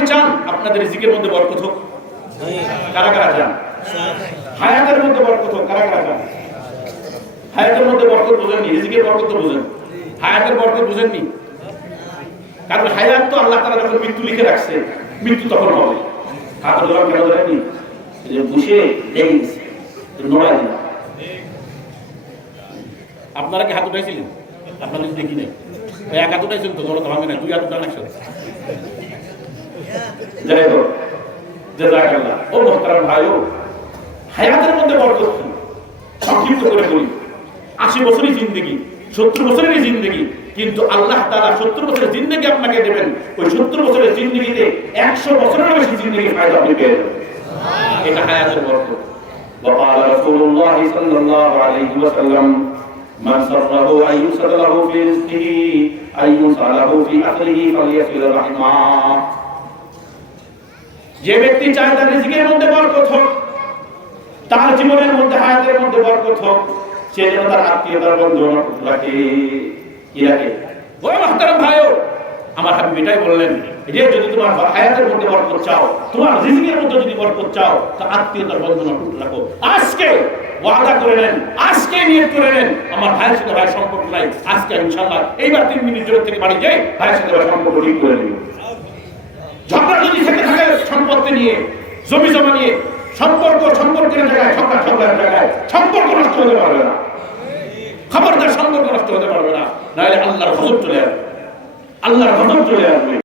কি চান আপনাদের রিজিকের মধ্যে বরকত হোক। কারা কারা চান? হায়াতের মধ্যে বরকত হোক, কারা কারা চান? হায়াতের মধ্যে বরকত বুঝেননি রিজিকের বরকত তো বুঝেন। হায়াতের বরকত বুঝেননি? কারণ হায়াত তো আল্লাহ তারা যখন মৃত্যু লিখে রাখছে, মৃত্যু তখন হবে। ধরাম কেন যে বসে নড়াই আপনারা কি হাত উঠাইছিলেন? আপনাদের দেখি নাই। এক হাত উঠাইছেন তো জড়তা ভাঙে না দুই হাত উঠান একসাথে। যাই হোক জাযাকাল্লাহ ও মোহতারাম ভাই ও হায়াতের মধ্যে বরকত কি সংক্ষিপ্ত করে বলি আশি বছরই জিন্দগি সত্তর বছরেরই জিন্দগি কিন্তু আল্লাহ তাআলা সত্তর বছরের জিন্দগি আপনাকে দেবেন ওই সত্তর বছরের জিন্দগিতে একশো বছরের বেশি জিন্দগি ফায়দা আপনি পেয়ে যাবেন এটা হায়াতের বরকত وقال رسول الله صلى الله عليه وسلم من سره أن يسر له في رزقه أن يسر له في أكله فليصل رحمه যে ব্যক্তি চায় তার রিজিকের মধ্যে বরকত হোক, তার জীবনের মধ্যে হায়াতের মধ্যে বরকত হোক, সে যেন তার আত্মীয়তার বন্ধু রাখে কি রাখে? ওই মাহতারাম ভাইও, আমার হাবিব এটাই বললেন যে যদি তোমার হায়াতের মধ্যে বরকত চাও, তোমার রিজিকের মধ্যে যদি বরকত চাও, তা আত্মীয়তার বন্ধন অটুট রাখো। আজকে ওয়াদা করে নেন, আজকে নিয়ত করে নেন, আমার ভাইয়ের সাথে ভাই সম্পর্ক নাই, আজকে ইনশাআল্লাহ এইবার তিন মিনিট জোর থেকে বাড়ি যাই, ভাইয়ের সাথে ভাই সম্পর্ক ঠিক করে নিব। ঝগড়া যদি সম্পত্তি নিয়ে, জমি জমা নিয়ে, সম্পর্ক সম্পর্কের জায়গায়, ঝগড়া ঝগড়ার জায়গায়, সম্পর্ক নষ্ট হতে পারবে না। খবরদার সম্পর্ক নষ্ট হতে পারবে না। নাহলে আল্লাহর হজম চলে আসবে। আল্লাহর হজম চলে আসবে।